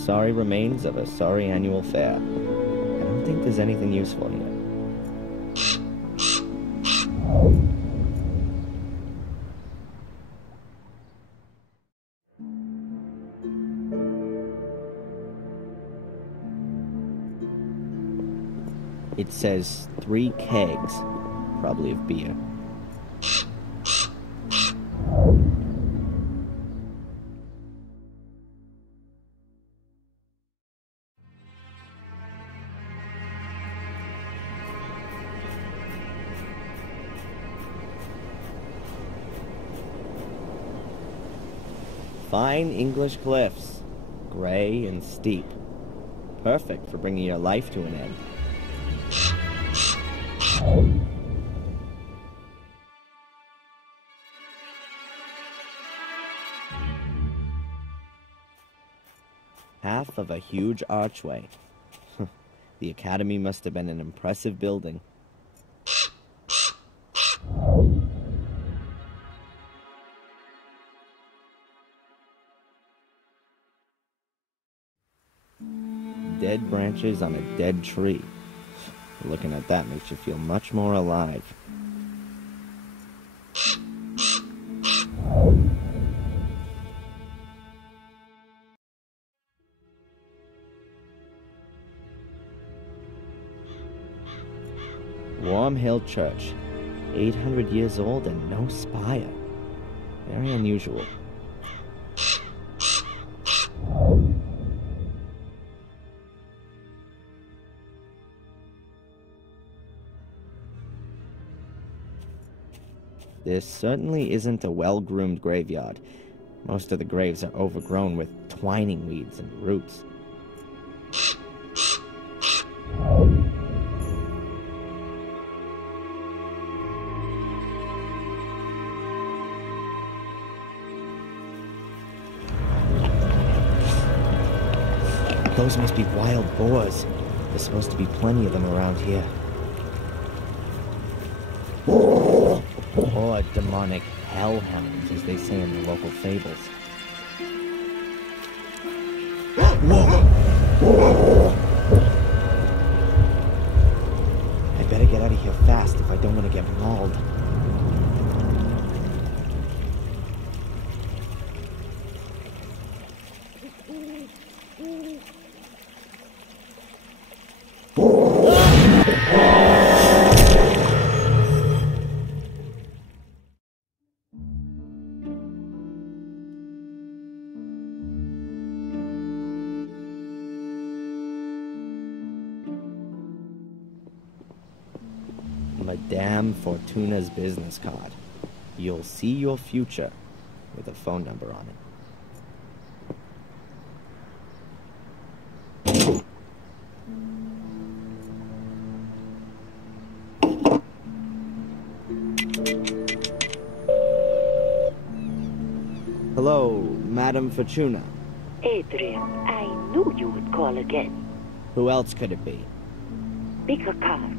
sorry remains of a sorry annual fair. I don't think there's anything useful here. It says 3 kegs, probably of beer. Fine English cliffs, gray and steep. Perfect for bringing your life to an end. Half of a huge archway. The academy must have been an impressive building. Dead branches on a dead tree. Looking at that makes you feel much more alive. Warm Hill Church, 800 years old and no spire. Very unusual. This certainly isn't a well-groomed graveyard. Most of the graves are overgrown with twining weeds and roots. Those must be wild boars. There's supposed to be plenty of them around here. Or demonic hellhounds, as they say in the local fables. I better get out of here fast if I don't want to get mauled. Madame Fortuna's business card. You'll see your future, with a phone number on it. Hello, Madame Fortuna. Adrian, I knew you would call again. Who else could it be? Pick a card.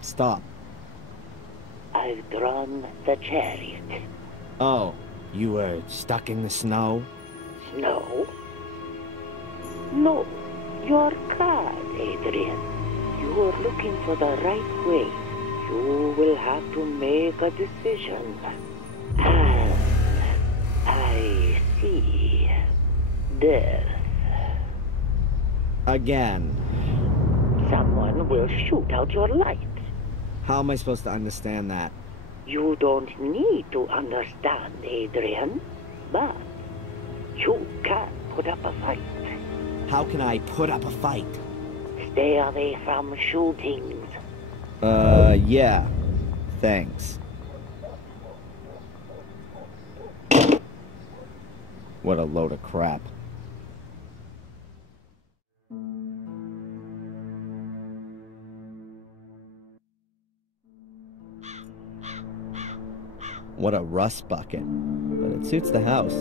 Stop. I've drawn the chariot. Oh, you were stuck in the snow? Snow? No, your card, Adrian. You're looking for the right way. You will have to make a decision. And I see death. Again. Someone will shoot out your light. How am I supposed to understand that? You don't need to understand, Adrian, but you can put up a fight. How can I put up a fight? Stay away from shootings. Yeah. Thanks. What a load of crap. What a rust bucket. But it suits the house.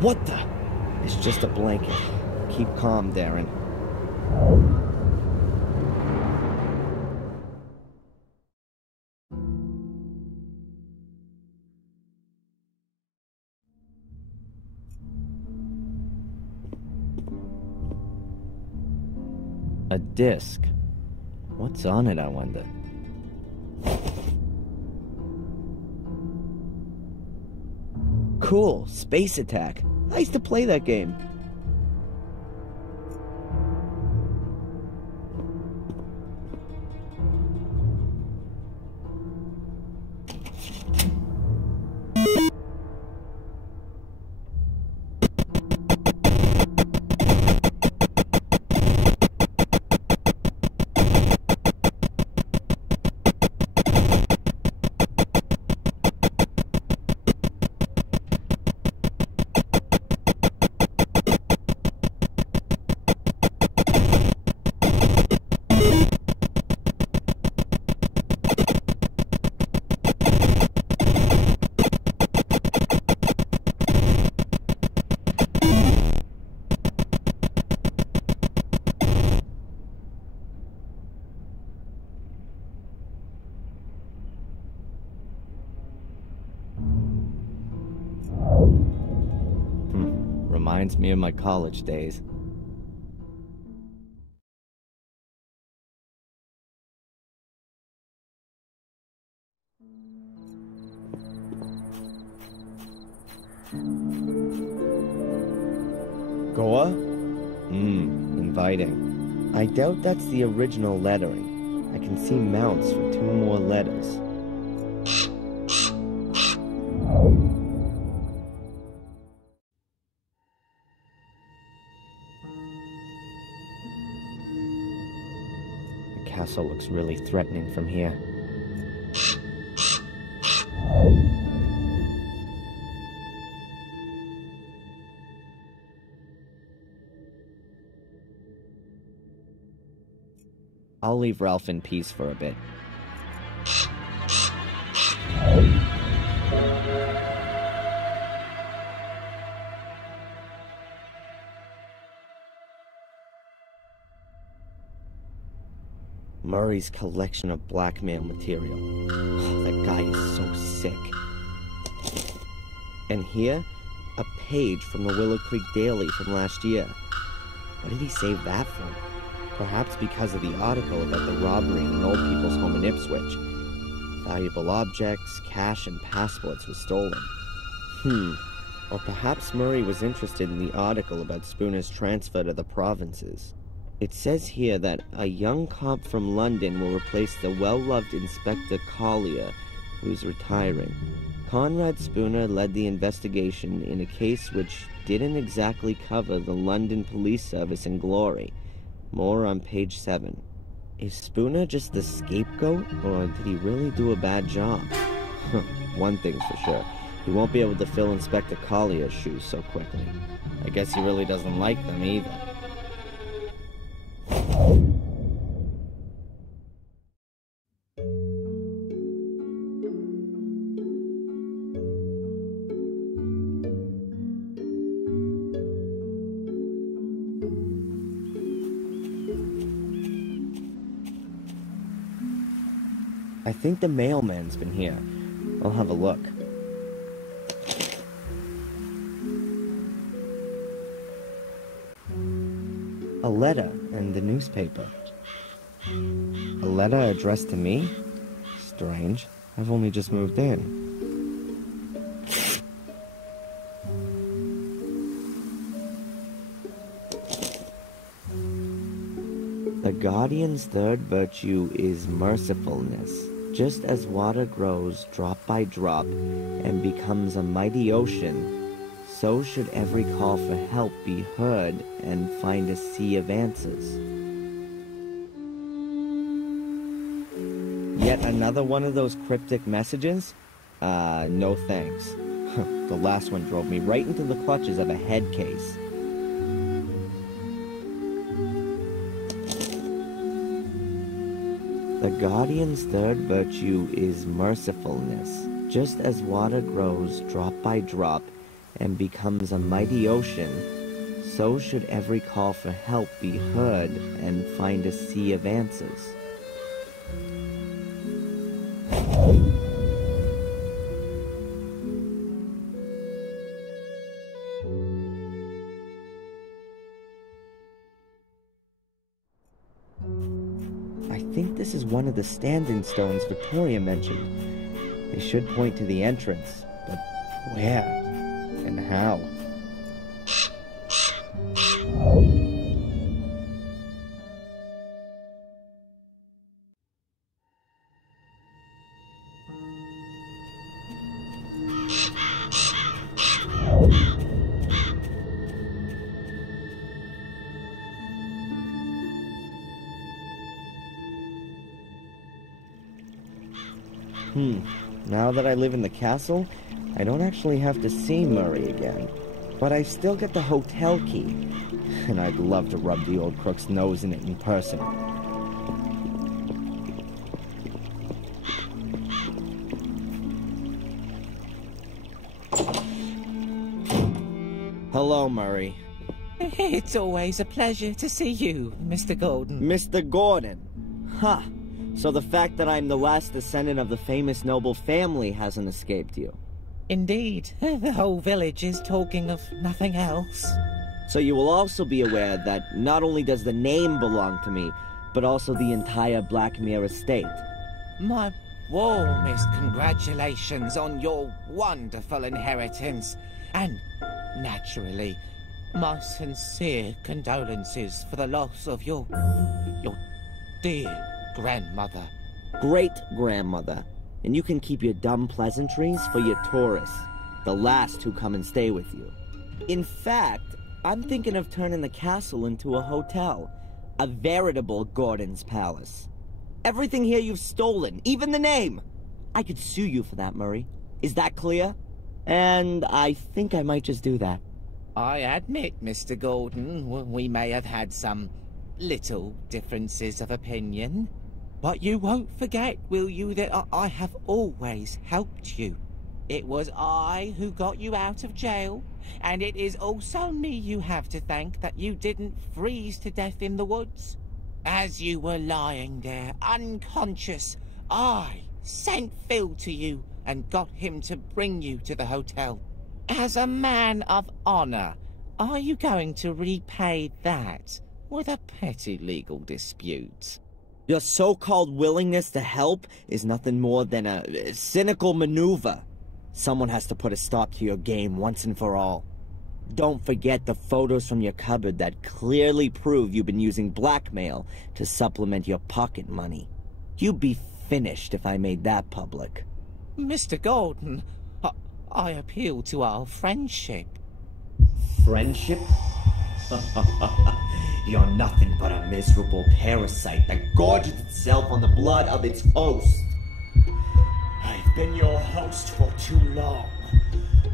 What the? It's just a blanket. Keep calm, Darren. A disc. What's on it, I wonder? Cool, Space Attack. I used to play that game. Reminds me of my college days. Goa? Inviting. I doubt that's the original lettering. I can see mounts for 2 more letters. The castle looks really threatening from here. I'll leave Ralph in peace for a bit. Murray's collection of blackmail material. Oh, that guy is so sick. And here, a page from the Willow Creek Daily from last year. What did he save that for? Perhaps because of the article about the robbery in an old people's home in Ipswich. Valuable objects, cash, and passports were stolen. Or perhaps Murray was interested in the article about Spooner's transfer to the provinces. It says here that a young cop from London will replace the well-loved Inspector Collier, who's retiring. Conrad Spooner led the investigation in a case which didn't exactly cover the London Police Service in glory. More on page 7. Is Spooner just the scapegoat, or did he really do a bad job? One thing's for sure, he won't be able to fill Inspector Collier's shoes so quickly. I guess he really doesn't like them either. I think the mailman's been here. I'll have a look. A letter and the newspaper. A letter addressed to me? Strange. I've only just moved in. The Guardian's third virtue is mercifulness. Just as water grows drop by drop and becomes a mighty ocean, so should every call for help be heard and find a sea of answers. Yet another one of those cryptic messages? No thanks. The last one drove me right into the clutches of a head case. The Guardian's third virtue is mercifulness. Just as water grows drop by drop and becomes a mighty ocean, so should every call for help be heard and find a sea of answers. think this is one of the standing stones Victoria mentioned. They should point to the entrance, but where and how? Now that I live in the castle, I don't actually have to see Murray again. But I still get the hotel key, and I'd love to rub the old crook's nose in it in person. Hello, Murray. It's always a pleasure to see you, Mr. Gordon. Mr. Gordon? Huh. So the fact that I'm the last descendant of the famous noble family hasn't escaped you. Indeed. The whole village is talking of nothing else. So you will also be aware that not only does the name belong to me, but also the entire Blackmere estate. My warmest congratulations on your wonderful inheritance. And, naturally, my sincere condolences for the loss of your dear grandmother. Great-grandmother. And you can keep your dumb pleasantries for your tourists, the last who come and stay with you. In fact, I'm thinking of turning the castle into a hotel. A veritable Gordon's Palace. Everything here you've stolen, even the name. I could sue you for that, Murray. Is that clear? And I think I might just do that. I admit, Mr. Gordon, we may have had some little differences of opinion. But you won't forget, will you, that I have always helped you. It was I who got you out of jail, and it is also me you have to thank that you didn't freeze to death in the woods. As you were lying there, unconscious, I sent Phil to you and got him to bring you to the hotel. As a man of honor, are you going to repay that with a petty legal dispute? Your so-called willingness to help is nothing more than a cynical maneuver. Someone has to put a stop to your game once and for all. Don't forget the photos from your cupboard that clearly prove you've been using blackmail to supplement your pocket money. You'd be finished if I made that public. Mr. Gordon, I appeal to our friendship. Friendship? You're nothing but a miserable parasite that gorges itself on the blood of its host. I've been your host for too long.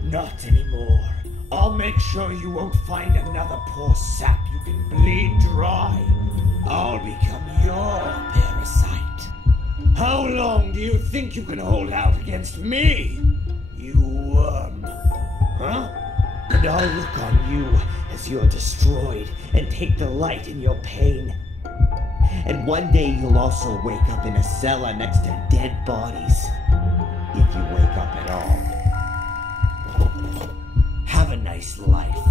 Not anymore. I'll make sure you won't find another poor sap you can bleed dry. I'll become your parasite. How long do you think you can hold out against me, you worm? Huh? And I'll look on you as you're destroyed and take delight in your pain. And one day you'll also wake up in a cellar next to dead bodies. If you wake up at all. Have a nice life.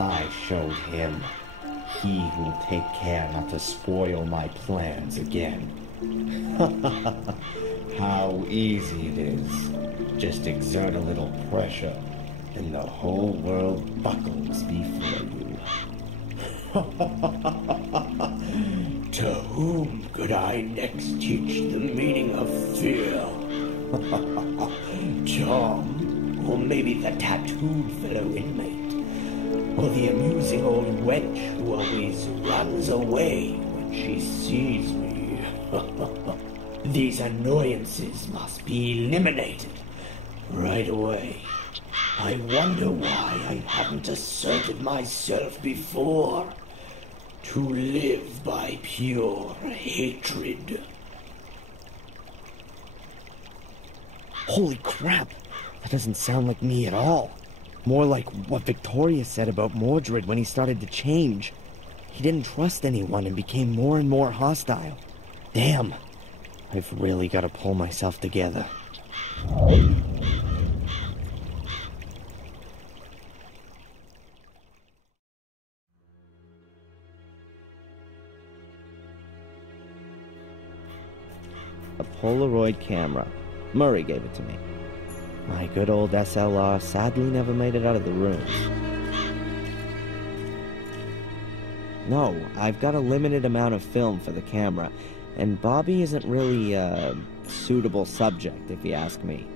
I showed him. He will take care not to spoil my plans again. How easy it is. Just exert a little pressure, and the whole world buckles before you. To whom could I next teach the meaning of fear? Tom, or maybe the tattooed fellow inmate, or the amusing old wench who always runs away when she sees me. These annoyances must be eliminated right away. I wonder why I haven't asserted myself before. To live by pure hatred. Holy crap! That doesn't sound like me at all. More like what Victoria said about Mordred when he started to change. He didn't trust anyone and became more and more hostile. Damn. I've really got to pull myself together. A Polaroid camera. Murray gave it to me. My good old SLR sadly never made it out of the ruins. No, I've got a limited amount of film for the camera, and Bobby isn't really a suitable subject, if you ask me.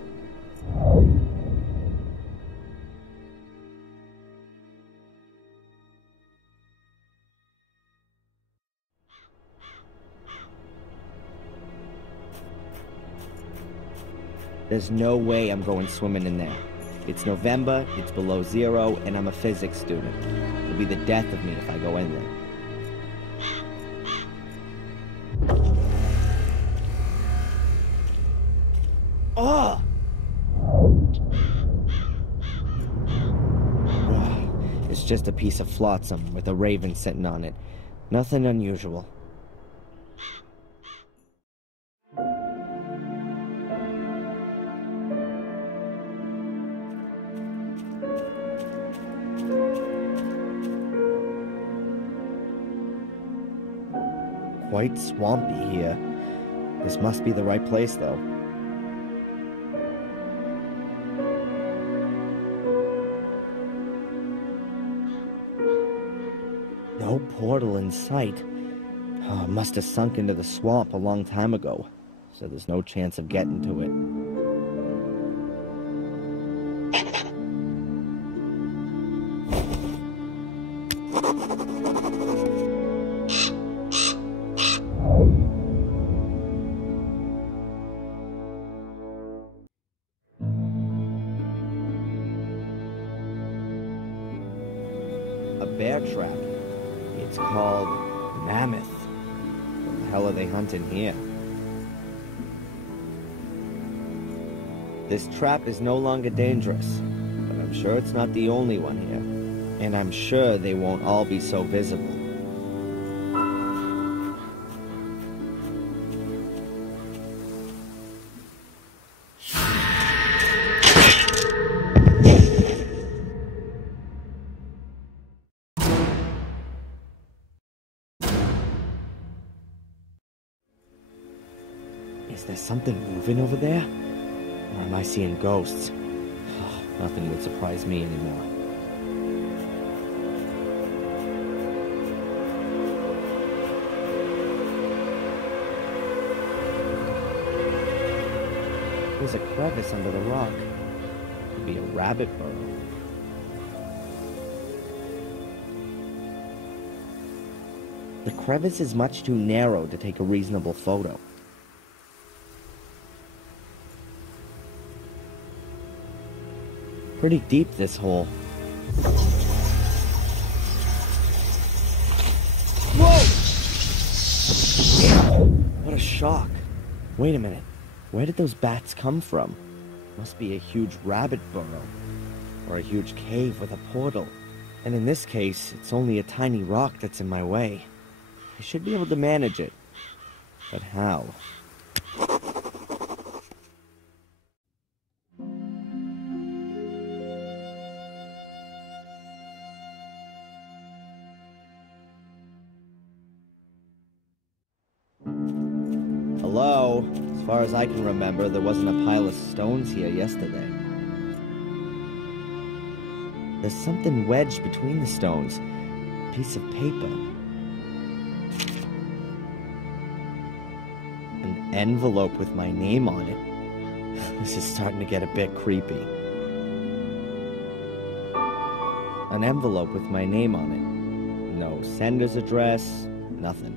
There's no way I'm going swimming in there. It's November, it's below zero, and I'm a physics student. It'll be the death of me if I go in there. Oh! It's just a piece of flotsam with a raven sitting on it. Nothing unusual. Quite swampy here. This must be the right place, though. No portal in sight. Oh, it must have sunk into the swamp a long time ago, so there's no chance of getting to it. A bear trap. It's called Mammoth. What the hell are they hunting here? This trap is no longer dangerous, but I'm sure it's not the only one here. And I'm sure they won't all be so visible. Is there something moving over there? Or am I seeing ghosts? Oh, nothing would surprise me anymore. There's a crevice under the rock. Could be a rabbit burrow. The crevice is much too narrow to take a reasonable photo. Pretty deep, this hole. Whoa! What a shock. Wait a minute. Where did those bats come from? Must be a huge rabbit burrow. Or a huge cave with a portal. And in this case, it's only a tiny rock that's in my way. I should be able to manage it. But how? Hello? As far as I can remember, there wasn't a pile of stones here yesterday. There's something wedged between the stones. A piece of paper. An envelope with my name on it. This is starting to get a bit creepy. An envelope with my name on it. No sender's address, nothing.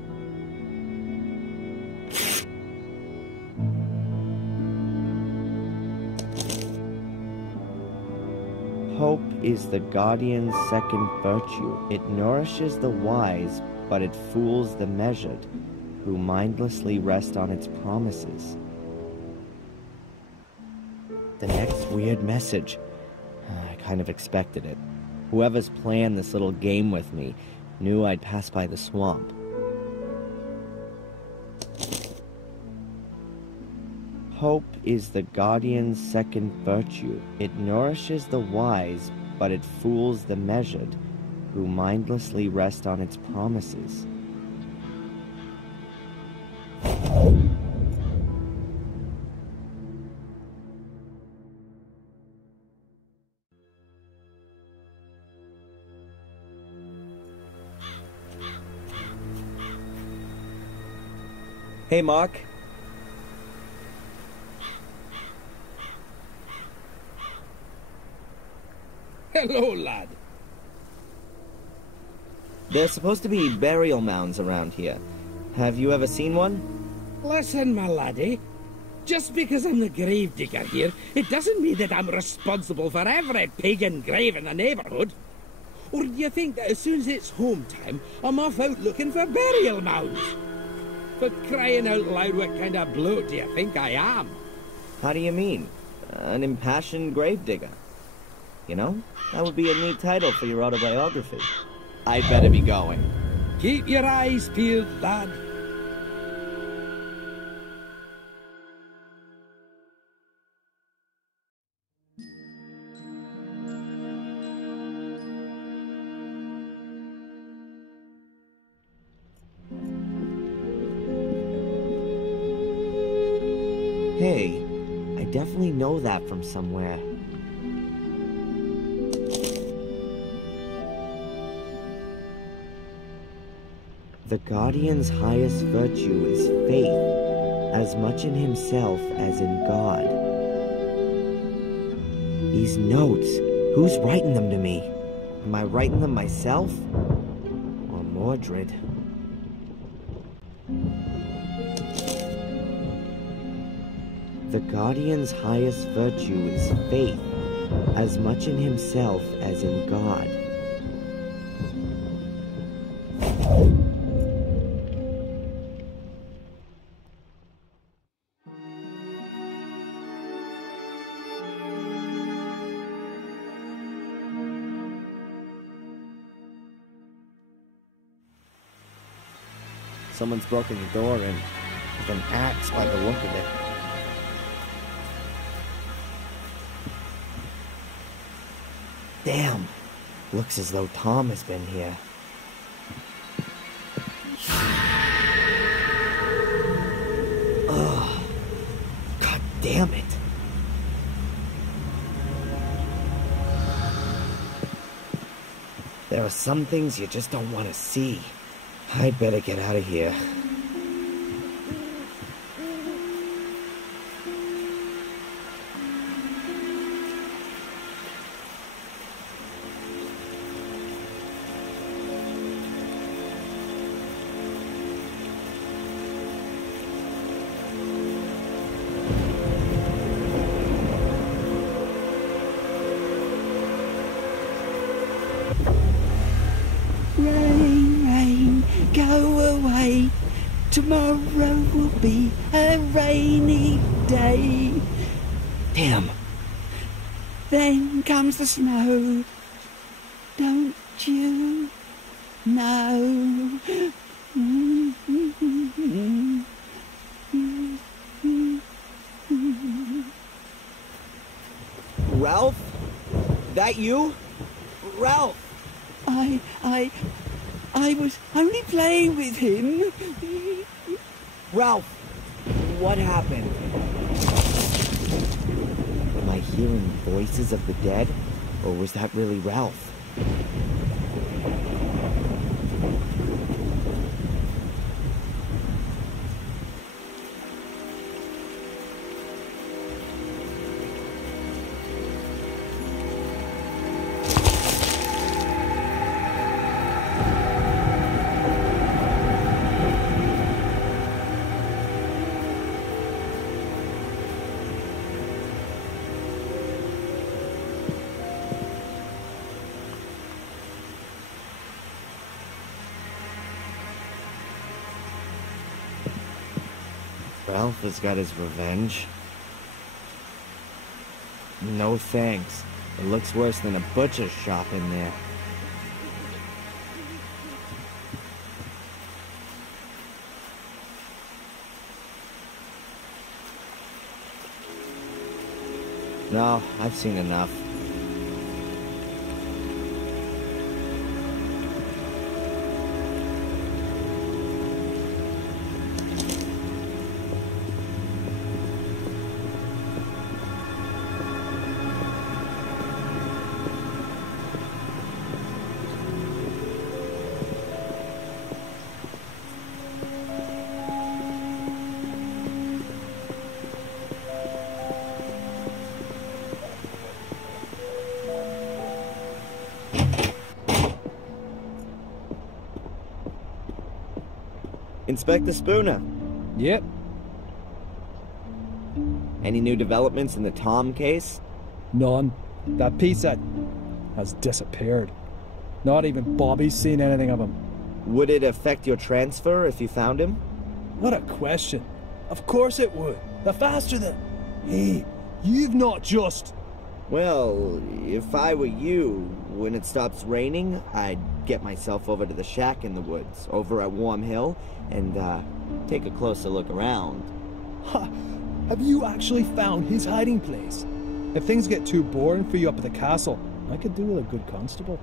Hope is the guardian's second virtue. It nourishes the wise, but it fools the measured, who mindlessly rest on its promises. The next weird message. I kind of expected it. Whoever's planned this little game with me knew I'd pass by the swamp. Hope is the guardian's second virtue. It nourishes the wise, but it fools the measured, who mindlessly rest on its promises. Hey, Mark. Hello, lad. There's supposed to be burial mounds around here. Have you ever seen one? Listen, my laddie. Just because I'm the gravedigger here, it doesn't mean that I'm responsible for every pagan grave in the neighborhood. Or do you think that as soon as it's home time, I'm off out looking for burial mounds? For crying out loud, what kind of bloke do you think I am? How do you mean? An impassioned gravedigger. You know, that would be a neat title for your autobiography. I'd better be going. Keep your eyes peeled, lad. Hey, I definitely know that from somewhere. The Guardian's highest virtue is faith, as much in himself as in God. These notes, who's writing them to me? Am I writing them myself? Or Mordred? The Guardian's highest virtue is faith, as much in himself as in God. Someone's broken the door in with an axe by the look of it. Damn! Looks as though Tom has been here. Ugh. God damn it! There are some things you just don't want to see. I'd better get out of here. Rain, rain, go away. Tomorrow will be a rainy day. Damn! Then comes the snow. Don't you know? Ralph? That you? Ralph! I was only playing with him. Ralph! What happened? Am I hearing voices of the dead? Or was that really Ralph? Ralph has got his revenge. No thanks. It looks worse than a butcher's shop in there. No, I've seen enough. Inspector Spooner, Yep. any new developments in the Tom case? None. That piece has disappeared. Not even Bobby's seen anything of him. Would it affect your transfer if you found him? What a question. Of course it would. The faster the... Hey, you've not just... Well, if I were you, when it stops raining, I'd get myself over to the shack in the woods, over at Warm Hill, and, take a closer look around. Ha! Have you actually found his hiding place? If things get too boring for you up at the castle, I could do with a good constable.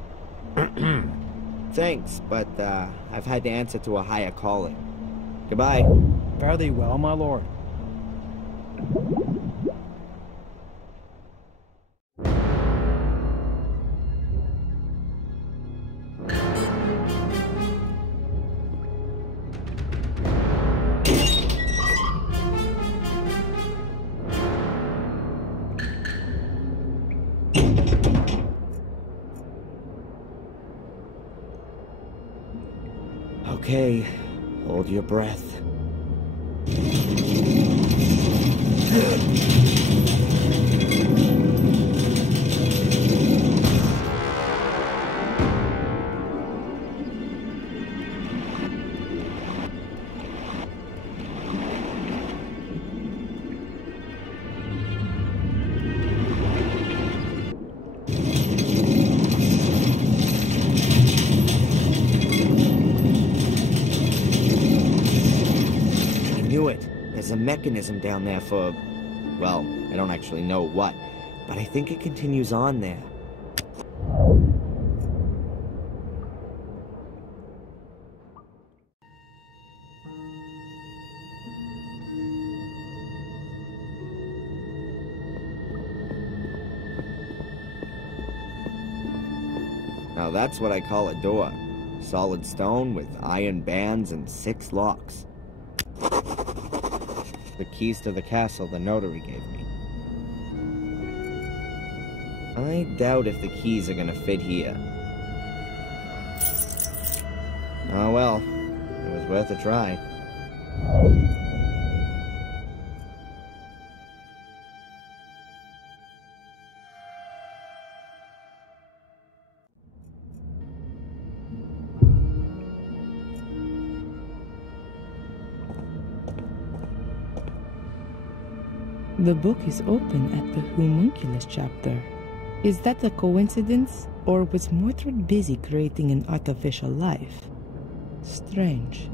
Thanks, but, I've had to answer to a higher calling. Goodbye. Fare thee well, my lord. Okay, hold your breath. There's a mechanism down there for, well, I don't actually know what, but I think it continues on there. Now that's what I call a door. Solid stone with iron bands and 6 locks. The keys to the castle the notary gave me. I doubt if the keys are gonna fit here. Oh well, it was worth a try. The book is open at the Unlockables chapter. Is that a coincidence, or was Mordred busy creating an artificial life? Strange.